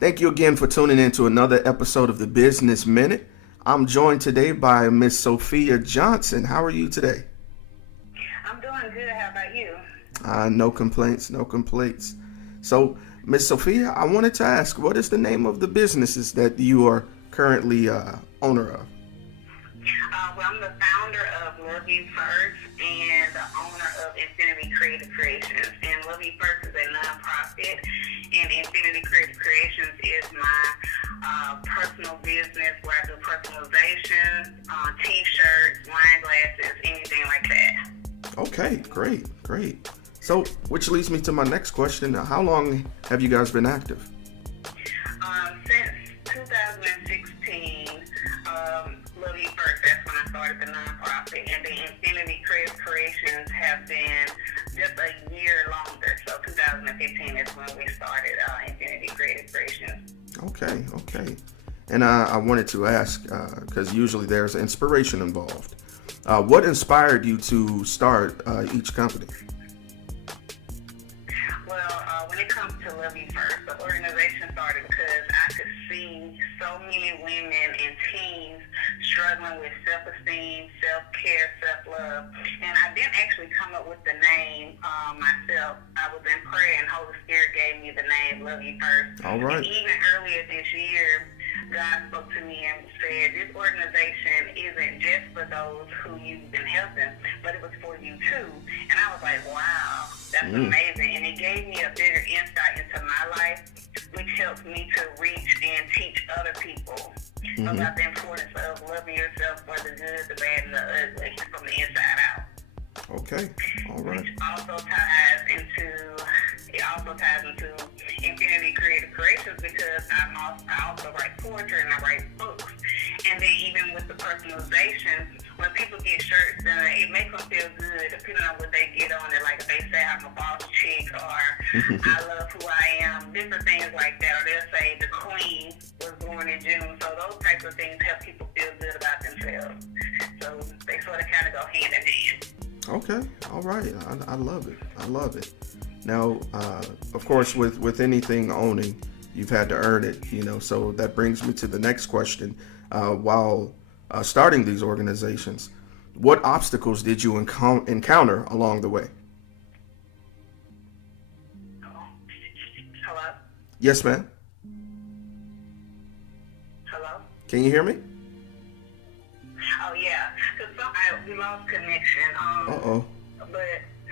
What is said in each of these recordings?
Thank you again for tuning in to another episode of the Business Minute. I'm joined today by Miss Sophia Johnson. How are you today? I'm doing good. How about you? No complaints, no complaints. So, Miss Sophia, I wanted to ask, what is the name of the businesses that you are currently owner of? I'm the founder of Love You First and the owner of Infinity Creative Creations. And Love You First is a nonprofit, and Infinity Creative Creations is my personal business where I do personalization, t-shirts, wine glasses, anything like that. Okay, great. So, which leads me to my next question. How long have you guys been active? Since 2016, Love You First, that's when I started the nonprofit, and the Infinity Creative Creations have been just a year longer. So 2015 is when we started Infinity Creative Creations. Okay. And I wanted to ask, because usually there's inspiration involved. What inspired you to start each company? Well, when it comes to Love You First, the organization started because I could see so many women and teens struggling with self-esteem, self-care, self-love. And I didn't actually come up with the name myself. I was in prayer and Holy Spirit gave me the name Love You First. All right. And even earlier this year, God spoke to me and said, this organization isn't just for those who you've been helping, but it was for you too. And I was like, wow, that's amazing. And it gave me a bigger insight into my life, which helps me to reach and teach other people about the importance of loving yourself for the good, the bad, and the ugly from the inside out. Okay, all right. Which also ties into Infinity Creative Creations because I also write poetry and I write books. And then even with the personalization, when people get shirts done, it makes them feel good depending on what they get on it. Like if they say I'm a boss chick or I love who I am, different things like that. Or they'll say the queen was born in June. So those types of things help people feel good about themselves. So they sort of kind of go hand in hand. Okay, all right. I love it. Now, of course, with anything owning, you've had to earn it, so that brings me to the next question. While starting these organizations, what obstacles did you encounter along the way? Hello? Yes, ma'am. Hello? Can you hear me? Oh, yeah. Because we lost connection. Uh-oh. But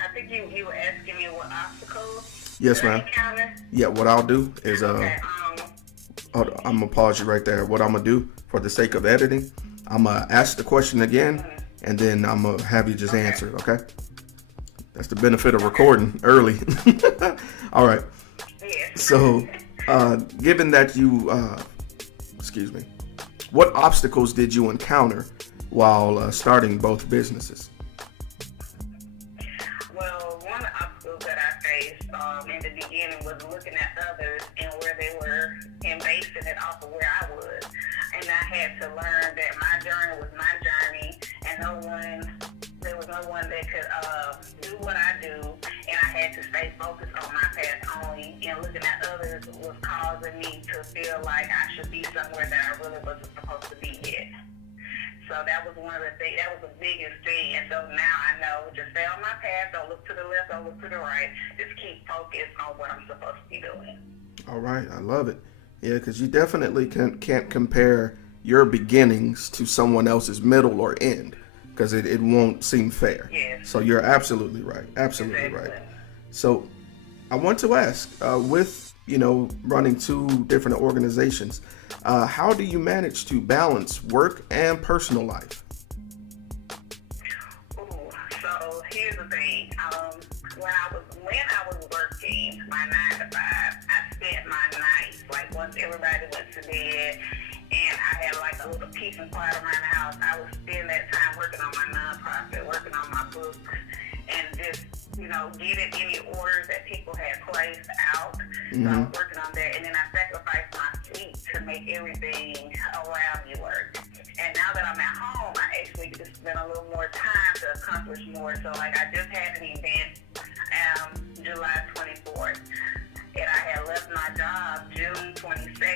I think you were asking me what obstacles Yes, did I ma'am. encounter? Yeah, what I'll do is, Okay, I'm going to pause you right there. What I'm going to do, for the sake of editing, I'm going to ask the question again, and then I'm going to have you just answer it, okay? That's the benefit of recording early. All right. yes. So, given that you, what obstacles did you encounter while starting both businesses? Well, one of the obstacles that I faced in the beginning was looking at others and where they were and basing it off of where I was. And I had to learn that my journey was my journey and there was no one that could do what I do, and I had to stay focused on my path only, and looking at others was causing me to feel like I should be somewhere that I really wasn't supposed to be yet. So that was one of the things, that was the biggest thing. And so now I know, just stay on my path, don't look to the left, don't look to the right, just keep focused on what I'm supposed to be doing. All right, I love it. Yeah, because you definitely can't compare your beginnings to someone else's middle or end, because it won't seem fair. Yes. So you're absolutely right. Absolutely Exactly. right. So I want to ask, with running two different organizations, how do you manage to balance work and personal life? Ooh, so here's the thing. When I was working my 9 to 5, I spent my nights, like once everybody went to bed and I had like a little peace and quiet around the house, I would spend that time working on my nonprofit, working on my books, and just, getting any orders that people had placed out. So I was working on that, and then I sacrificed my sleep to make everything around me work. And now that I'm at home, I actually just spend a little more time to accomplish more. So like I just had an event July 24th. And I had left my job June 22nd,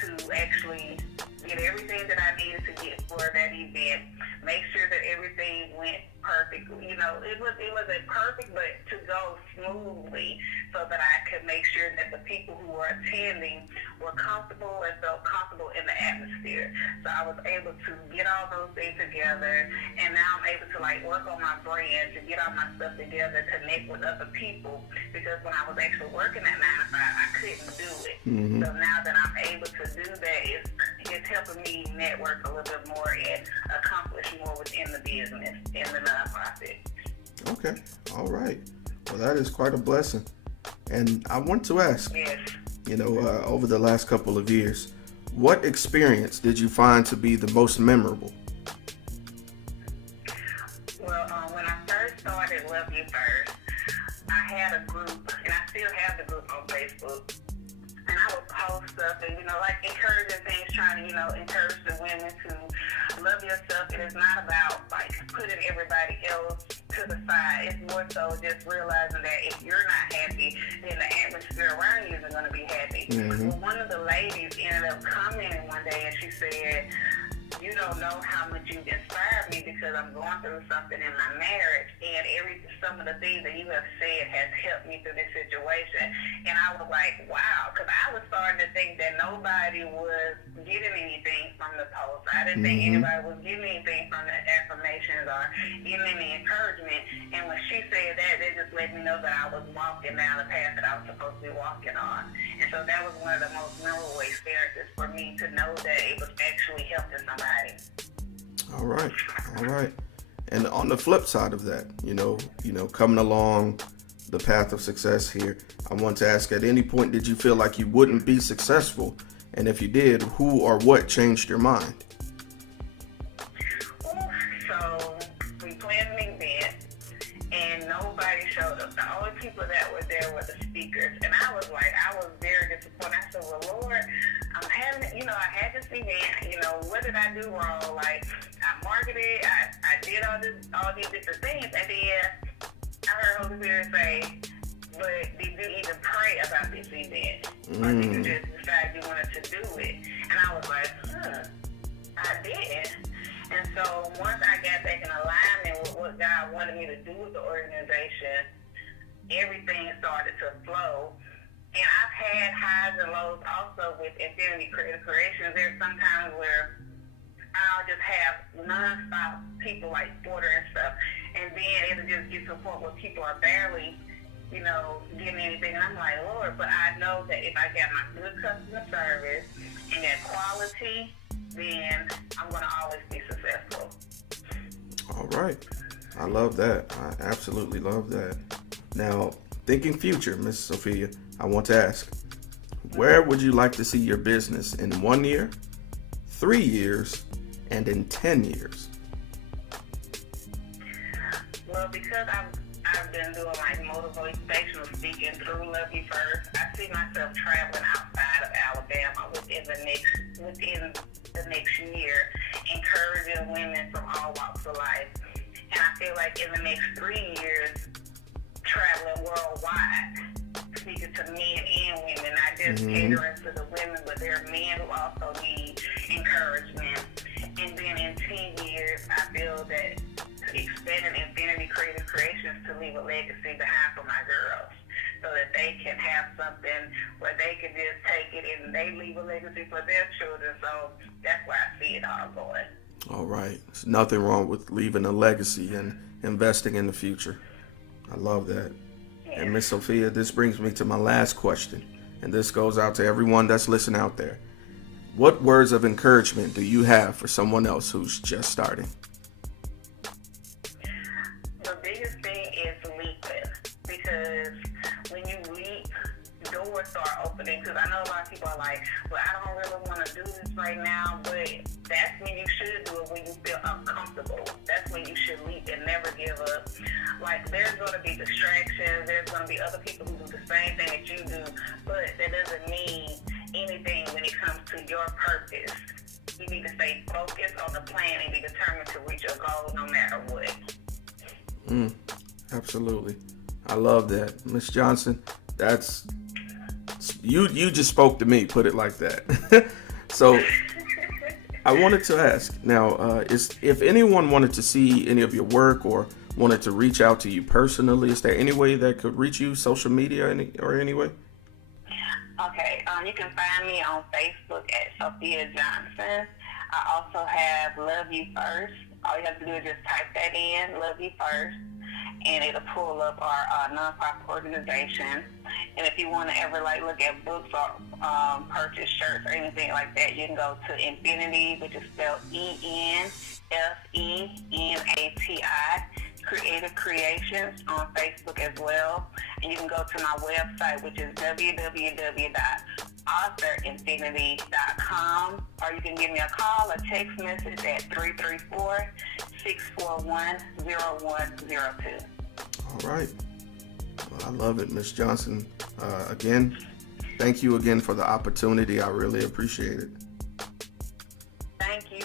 to actually get everything that I needed to get for that event, make sure that everything went perfectly. You know, it wasn't perfect, but to go smoothly so that I could make sure that the people who were attending were comfortable and felt comfortable in the atmosphere. So I was able to get all those things together, and now I'm able to like work on my brand, to get all my stuff together, connect with other people, because when I was actually working at 9 to 5, I couldn't do it. Mm-hmm. So now that I'm able to do that, it's helping me network a little bit more and accomplish more within the business, in the nonprofit. Okay, all right. Well, that is quite a blessing. And I want to ask, Yes. you know, over the last couple of years, what experience did you find to be the most memorable? Well, when I first started Love You First, I had a group, and I still have the group on Facebook. And I would post stuff and, you know, like encouraging things, trying to, you know, encourage the women to love yourself. It is not about, like, putting everybody else to the side. It's more so just realizing that if you're not happy, then the atmosphere around you isn't going to be happy. Mm-hmm. Well, one of the ladies ended up commenting one day, and she said, "You don't know how much you've inspired me, because I'm going through something in my marriage, and some of the things that you have said has helped me through this situation." And I was like, wow, because I was starting to think that nobody was getting anything from the post. I didn't think anybody was getting anything from the affirmations or getting any encouragement. And when she said that, it just let me know that I was walking down the path that I was supposed to be walking on. And so that was one of the most memorable experiences for me, to know that it was actually helping somebody. All right, all right. And on the flip side of that, you know, coming along the path of success here, I want to ask, at any point did you feel like you wouldn't be successful? And if you did, who or what changed your mind? So we planned an event, and nobody showed up. The only people that were there were the speakers. And I was very disappointed. I said, well, Lord, I'm having, you know, I had this event, you know, what did I do wrong? Like, I marketed, I did all these different things, and then I heard Holy Spirit say, but did you even pray about this event? Or did you just decide you wanted to do it? And I was like, I did. And so once I got back in alignment with what God wanted me to do with the organization, everything started to flow. And I've had highs and lows also with Infinity Creative Creations. There's sometimes where I'll just have nonstop people like order and stuff, and then it'll just get to a point where people are barely, you know, getting anything. And I'm like, Lord, but I know that if I got my good customer service and that quality, then I'm going to always be successful. All right. I love that. I absolutely love that. Now, thinking future, Miss Sophia, I want to ask, where would you like to see your business in 1 year, 3 years, and in 10 years? Well, because I've been doing like motivational speaking through Love You First, I see myself traveling outside of Alabama within the next year, encouraging women from all walks of life. And I feel like in the next 3 years, traveling worldwide, speaking to men and women, not just catering to the women, but there are men who also need encouragement. And then in 10 years, I feel that expanding Infinity Creative Creations to leave a legacy behind for my girls, so that they can have something where they can just take it and they leave a legacy for their children. So that's where I see it all going. All right. There's nothing wrong with leaving a legacy and investing in the future. I love that. Yeah. And Miss Sophia, this brings me to my last question, and this goes out to everyone that's listening out there. What words of encouragement do you have for someone else who's just starting? The biggest thing is leaping, because when you leap, doors start opening. Because I know a lot of people are like, well, I don't really want to do this right now, but that's when you should do it, when you feel uncomfortable. That's when you should leap and never give up. Like, there's going to be distractions, there's going to be other people who do the same thing that you do, but that doesn't mean anything when it comes to your purpose. You need to stay focused on the plan and be determined to reach your goal no matter what. Absolutely. I love that. Miss Johnson, that's you just spoke to me. Put it like that. So I wanted to ask now, if anyone wanted to see any of your work or wanted to reach out to you personally, is there any way that could reach you, social media or any way? Okay, you can find me on Facebook at Sophia Johnson. I also have Love You First. All you have to do is just type that in, Love You First, and it'll pull up our nonprofit organization. And if you want to ever look at books or purchase shirts or anything like that, you can go to Infinity, which is spelled ENFENATI, Creative Creations on Facebook as well. And you can go to my website, which is www.authorinfinity.com, or you can give me a call or text message at 334-641-0102. All right. Well, I love it, Miss Johnson. Again, thank you again for the opportunity. I really appreciate it. Thank you.